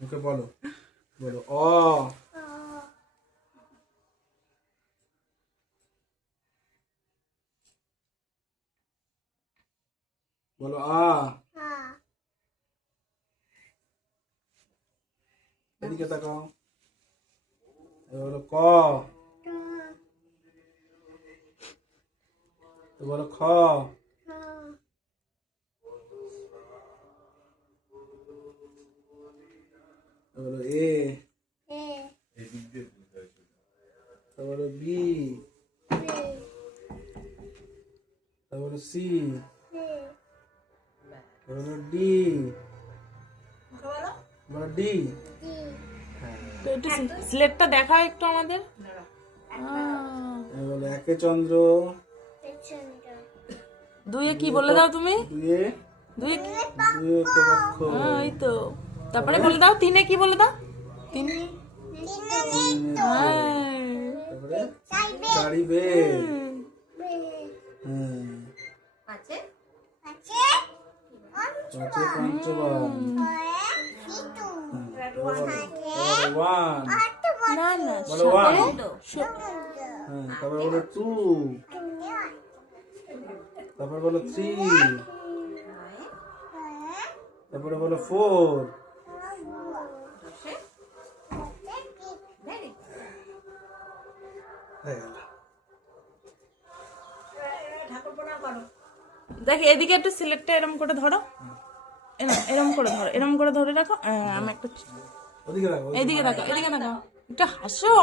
মুখে বলো, বলো অ, বলো আ, এদিকে তাকাও, বলো ক, বলো খ, বলো এ, বলো বি, বলো সি, বলো ডি, বলো ডি। তো একটু স্লেটটা দেখাও একটু আমাদের। বলো একে চন্দ্র, দুইয়ে কি বলে দাও তুমি? দুয়ে দুইয়ে দুয়ে কপক্ষ, এই তো। তারপরে বলে দাও তিনে কি বলে দাও? তিন, তারপরে চারি বেদ, পাঁচে পঞ্চবান, ওয়ান, না না, বলো ওয়ান, তারপরে বলো টু, তারপরে বলো থ্রি, তারপরে বলো ফোর, দেখ এদিকে একটু সিলেক্টটা এরম করে ধরো, এরম করে ধরো, এরম করে ধরে রাখো। আমি একটা ওদিকে রাখো, এদিকে দেখো, এদিকে দেখো, একটু হাসো।